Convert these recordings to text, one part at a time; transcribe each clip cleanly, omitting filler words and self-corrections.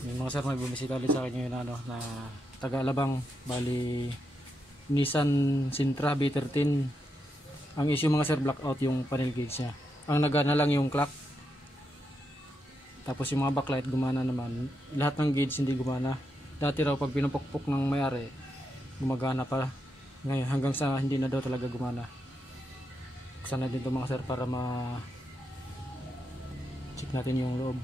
Yung mga sir, may bumisita ulit sa akin ngayon na, na taga-Alabang. Bali, Nissan Sentra B13. Ang issue mga sir, blackout yung panel gauge niya. Ang nagana lang yung clock. Tapos yung mga backlight gumana naman. Lahat ng gauge hindi gumana. Dati raw pag pinupukpok ng may-ari, gumagana pa. Ngayon hanggang sa hindi na daw talaga gumana. Sana din ito mga sir para check natin yung loob.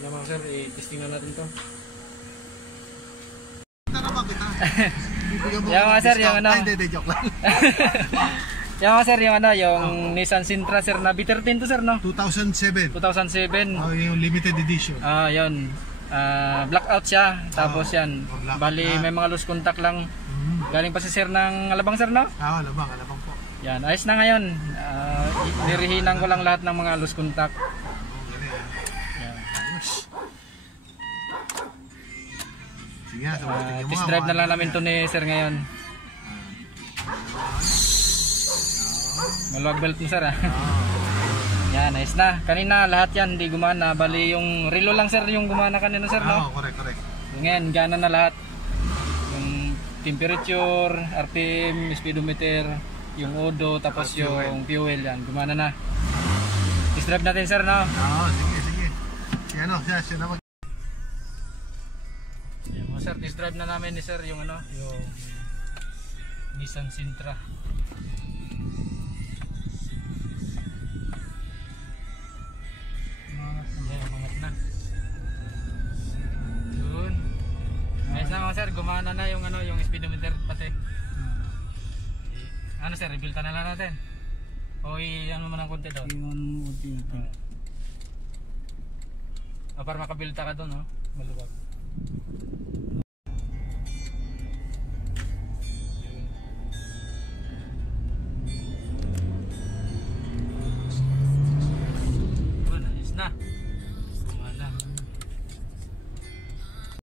Kaya mga sir, i-testing na natin to. Tara kita. Yan mga sir, yung ano. Hindi, joke lang. Yan mga sir, yung ano, yung Nissan Sentra sir na B13 to sir, no? 2007. 2007. Oh, yung limited edition. Yun. Blackout siya. Tapos yan. Bali, may mga loose contact lang. Galing pa si sir ng Alabang sir, no? Alabang po. Yan, ayos na ngayon. Nirihinan ko lang lahat ng mga loose contact. Sige, test drive na lang namin to ni sir ngayon. Maluwag belt mo sir, ah. Yan, nice na. Kanina lahat yan hindi gumana. Bali yung relo lang sir yung gumana kanina sir, no? Oo, correct. Ngayon, gana na lahat. Yung temperature, RPM, speedometer, yung odo, tapos yung fuel yan. Gumana na. Test drive natin sir, no? Oo, sige. Siya na mag... Yan, sir, test drive na namin ni sir yung ano, yung Nissan Sentra. Umangat na. Yun. Ayos na mga sir, gumana na yung ano, yung speedometer pati. Ano sir, rebuild na lang natin. O ano mo ng konti daw. Yung unti natin. Para makabuild ka doon, no? Maluwag. Yun. Ayos na.